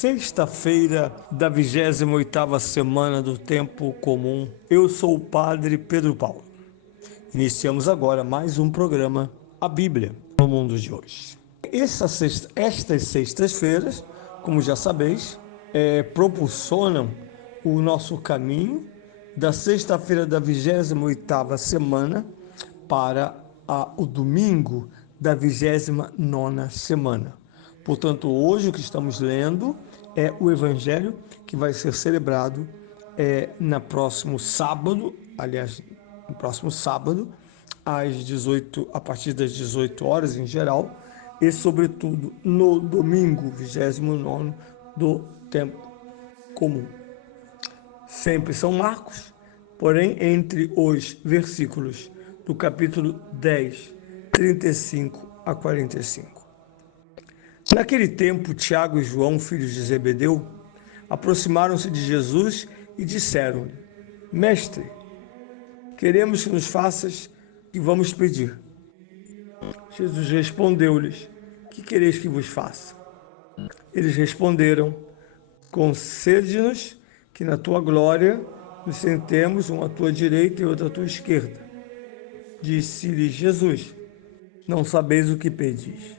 Sexta-feira da 28ª semana do Tempo Comum. Eu sou o Padre Pedro Paulo. Iniciamos agora mais um programa, a Bíblia no Mundo de Hoje. Estas sextas-feiras, como já sabeis, propulsionam o nosso caminho da sexta-feira da 28ª semana para o domingo da 29ª semana. Portanto, hoje o que estamos lendo é o Evangelho que vai ser celebrado no próximo sábado, a partir das 18 horas em geral, e sobretudo no domingo 29º do Tempo Comum. Sempre São Marcos, porém entre os versículos do capítulo 10, 35 a 45. Naquele tempo, Tiago e João, filhos de Zebedeu, aproximaram-se de Jesus e disseram-lhe: Mestre, queremos que nos faças o que vamos pedir. Jesus respondeu-lhes: Que quereis que vos faça? Eles responderam: Concede-nos que na tua glória nos sentemos, um à tua direita e outro à tua esquerda. Disse-lhe Jesus: Não sabeis o que pedis.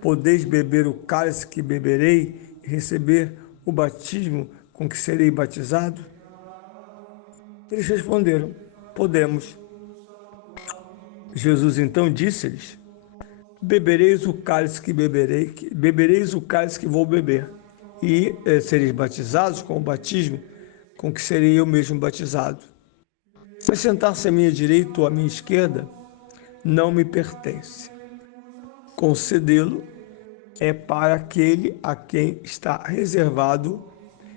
Podeis beber o cálice que beberei e receber o batismo com que serei batizado? Eles responderam: Podemos. Jesus então disse-lhes: Bebereis o cálice que bebereis o cálice que vou beber, e sereis batizados com o batismo com que serei eu mesmo batizado. Mas sentar-se à minha direita ou à minha esquerda não me pertence. Concedê-lo é para aquele a quem está reservado,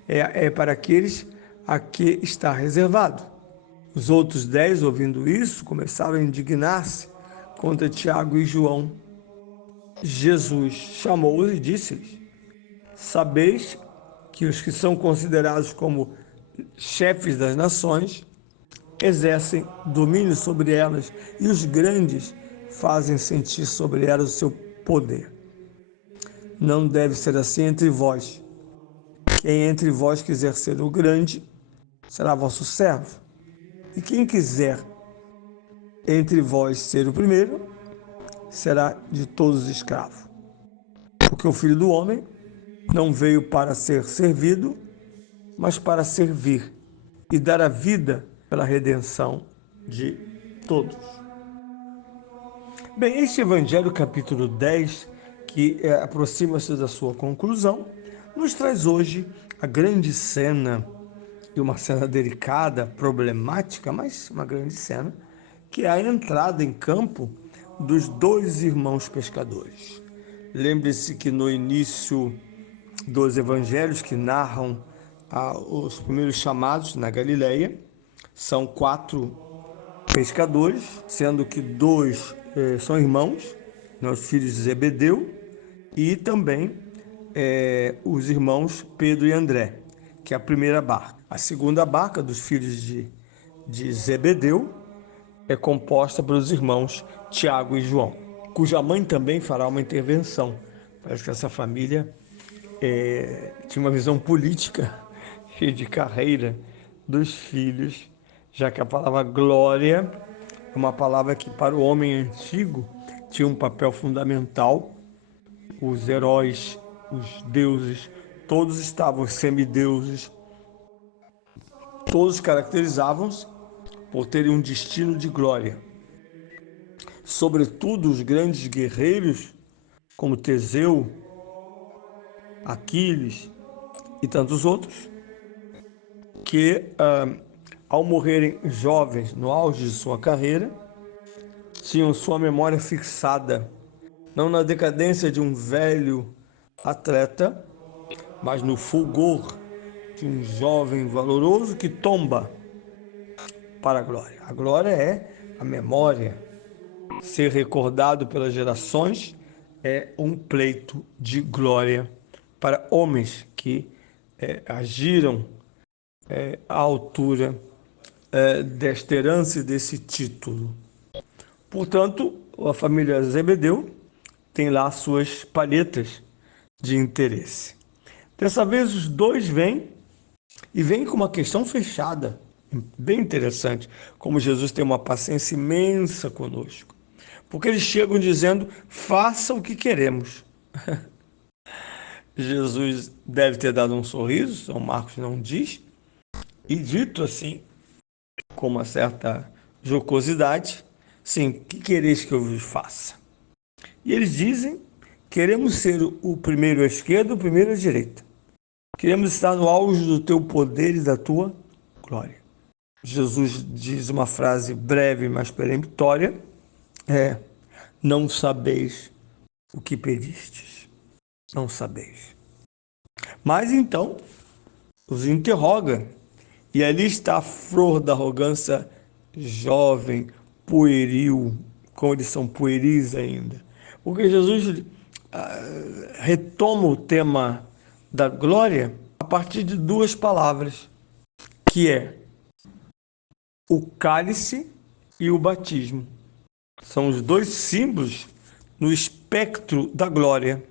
é para aqueles a que está reservado. Os outros 10, ouvindo isso, começaram a indignar-se contra Tiago e João. Jesus chamou-os e disse-lhes: Sabeis que os que são considerados como chefes das nações exercem domínio sobre elas, e os grandes fazem sentir sobre elas o seu poder. Não deve ser assim entre vós. Quem entre vós quiser ser o grande, será vosso servo. E quem quiser entre vós ser o primeiro, será de todos escravo. Porque o Filho do Homem não veio para ser servido, mas para servir e dar a vida pela redenção de todos. Bem, este Evangelho, capítulo 10, que aproxima-se da sua conclusão, nos traz hoje a grande cena, e uma cena delicada, problemática, mas uma grande cena, que é a entrada em campo dos dois irmãos pescadores. Lembre-se que no início dos evangelhos que narram os primeiros chamados na Galileia, são 4 pescadores, sendo que 2 são irmãos, os filhos de Zebedeu, e também os irmãos Pedro e André, que é a primeira barca. A segunda barca dos filhos de Zebedeu é composta pelos irmãos Tiago e João, cuja mãe também fará uma intervenção. Parece que essa família tinha uma visão política e de carreira dos filhos, já que a palavra glória é uma palavra que para o homem antigo tinha um papel fundamental. Os heróis, os deuses, todos estavam, os semideuses, todos caracterizavam-se por terem um destino de glória. Sobretudo os grandes guerreiros, como Teseu, Aquiles e tantos outros, que ao morrerem jovens, no auge de sua carreira, tinham sua memória fixada, não na decadência de um velho atleta, mas no fulgor de um jovem valoroso que tomba para a glória. A glória é a memória. Ser recordado pelas gerações é um pleito de glória para homens que agiram à altura desta herança e desse título. Portanto, a família Zebedeu tem lá suas palhetas de interesse. Dessa vez os dois vêm e vêm com uma questão fechada, bem interessante, como Jesus tem uma paciência imensa conosco. Porque eles chegam dizendo, faça o que queremos. Jesus deve ter dado um sorriso, São Marcos não diz, e dito assim, com uma certa jocosidade, sim, que quereis que eu vos faça? E eles dizem, queremos ser o primeiro à esquerda, o primeiro à direita. Queremos estar no auge do teu poder e da tua glória. Jesus diz uma frase breve, mas peremptória, não sabeis o que pedistes. Não sabeis. Mas então, os interroga, e ali está a flor da arrogância jovem, pueril, como eles são pueris ainda. Porque Jesus retoma o tema da glória a partir de duas palavras, que é o cálice e o batismo. São os dois símbolos no espectro da glória,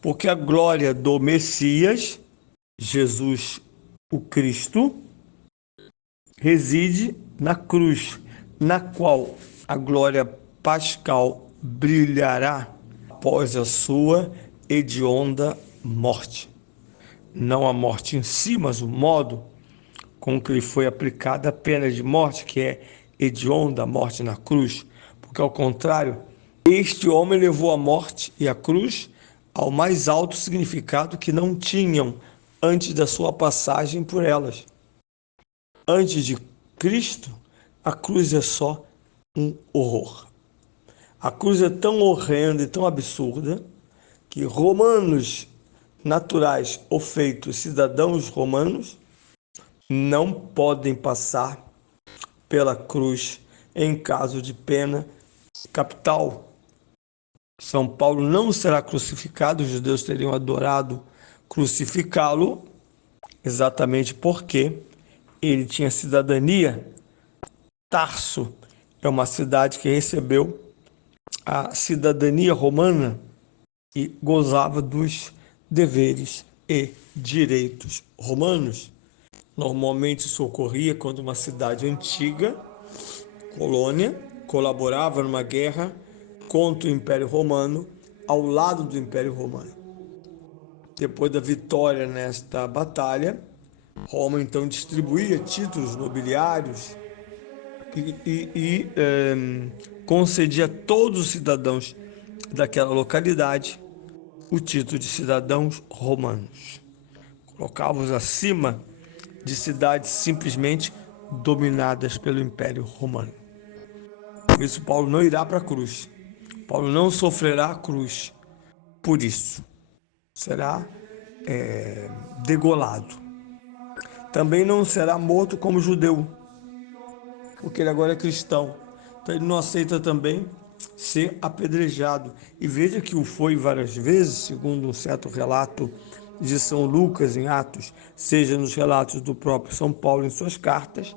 porque a glória do Messias, Jesus o Cristo, reside na cruz, na qual a glória pascal brilhará após a sua hedionda morte. Não a morte em si, mas o modo com que lhe foi aplicada a pena de morte, que é hedionda, a morte na cruz, porque ao contrário, este homem levou a morte e a cruz ao mais alto significado que não tinham antes da sua passagem por elas. Antes de Cristo, a cruz é só um horror. A cruz é tão horrenda e tão absurda que romanos naturais ou feitos cidadãos romanos não podem passar pela cruz em caso de pena capital. São Paulo não será crucificado, os judeus teriam adorado crucificá-lo, exatamente porque ele tinha cidadania. Tarso é uma cidade que recebeu a cidadania romana e gozava dos deveres e direitos romanos. Normalmente isso ocorria quando uma cidade antiga, colônia, colaborava numa guerra contra o Império Romano, ao lado do Império Romano. Depois da vitória nesta batalha, Roma então distribuía títulos nobiliários e concedia a todos os cidadãos daquela localidade o título de cidadãos romanos. Colocava-os acima de cidades simplesmente dominadas pelo Império Romano. Por isso, Paulo não irá para a cruz. Paulo não sofrerá a cruz. Por isso, será degolado. Também não será morto como judeu, porque ele agora é cristão. Então ele não aceita também ser apedrejado. E veja que o foi várias vezes, segundo um certo relato de São Lucas em Atos, seja nos relatos do próprio São Paulo em suas cartas,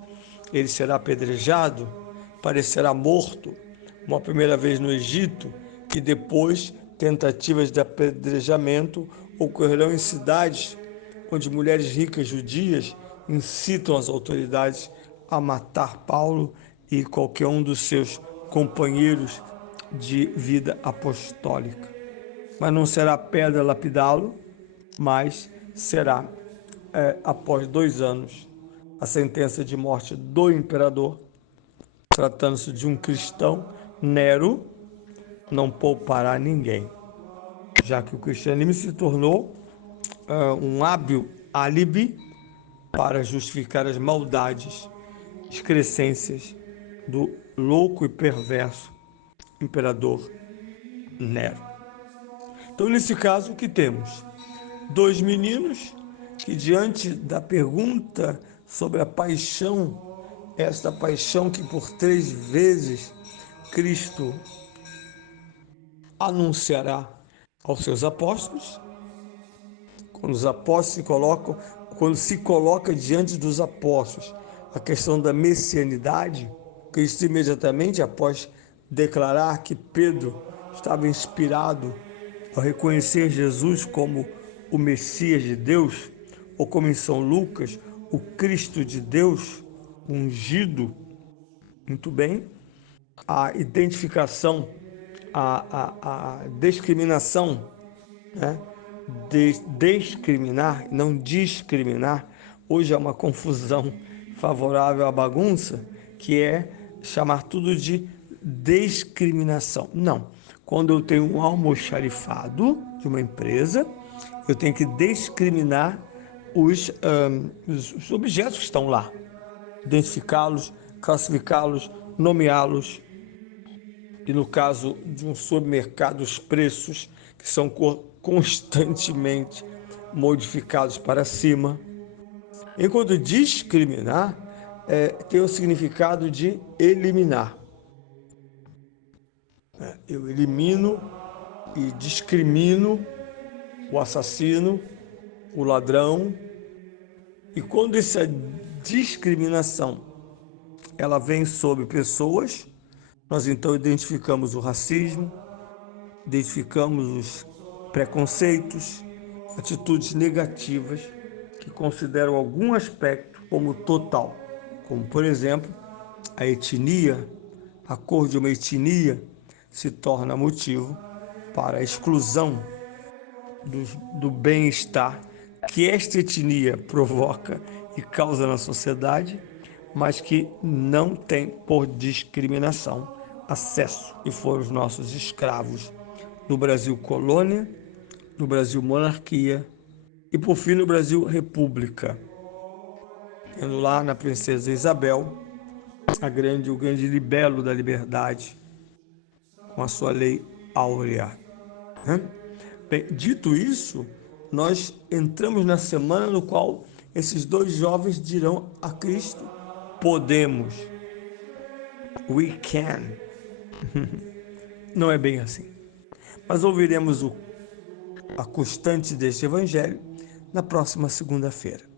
ele será apedrejado, parecerá morto, uma primeira vez no Egito, e depois tentativas de apedrejamento ocorrerão em cidades onde mulheres ricas judias incitam as autoridades a matar Paulo e qualquer um dos seus companheiros de vida apostólica. Mas não será pedra lapidá-lo, mas será, após 2 anos, a sentença de morte do imperador, tratando-se de um cristão, Nero não poupará ninguém, já que o cristianismo se tornou um hábil álibi para justificar as maldades, excrescências do louco e perverso imperador Nero. Então, nesse caso, o que temos? Dois meninos que, diante da pergunta sobre a paixão, esta paixão que por 3 vezes Cristo anunciará aos seus apóstolos, quando os apóstolos se colocam, quando se coloca diante dos apóstolos a questão da messianidade, Cristo imediatamente após declarar que Pedro estava inspirado ao reconhecer Jesus como o Messias de Deus, ou como em São Lucas, o Cristo de Deus, ungido. Muito bem. A identificação, a discriminação, né? Discriminar, não discriminar. Hoje é uma confusão favorável à bagunça, que é chamar tudo de discriminação. Não. Quando eu tenho um almoxarifado de uma empresa, eu tenho que discriminar os objetos que estão lá, identificá-los, classificá-los, nomeá-los. E no caso de um supermercado, os preços que são constantemente modificados para cima. Enquanto discriminar tem o significado de eliminar. Eu elimino e discrimino o assassino, o ladrão. E quando essa discriminação ela vem sobre pessoas, nós então identificamos o racismo, identificamos os preconceitos, atitudes negativas que consideram algum aspecto como total, como por exemplo a etnia, a cor de uma etnia se torna motivo para a exclusão do bem-estar que esta etnia provoca e causa na sociedade, mas que não tem por discriminação acesso, e foram os nossos escravos no Brasil colônia, no Brasil monarquia e por fim no Brasil república, tendo lá na princesa Isabel o grande libelo da liberdade com a sua lei áurea, né? Bem, dito isso, nós entramos na semana no qual esses dois jovens dirão a Cristo: podemos, we can. Não é bem assim. Mas ouviremos a constante deste evangelho na próxima segunda-feira.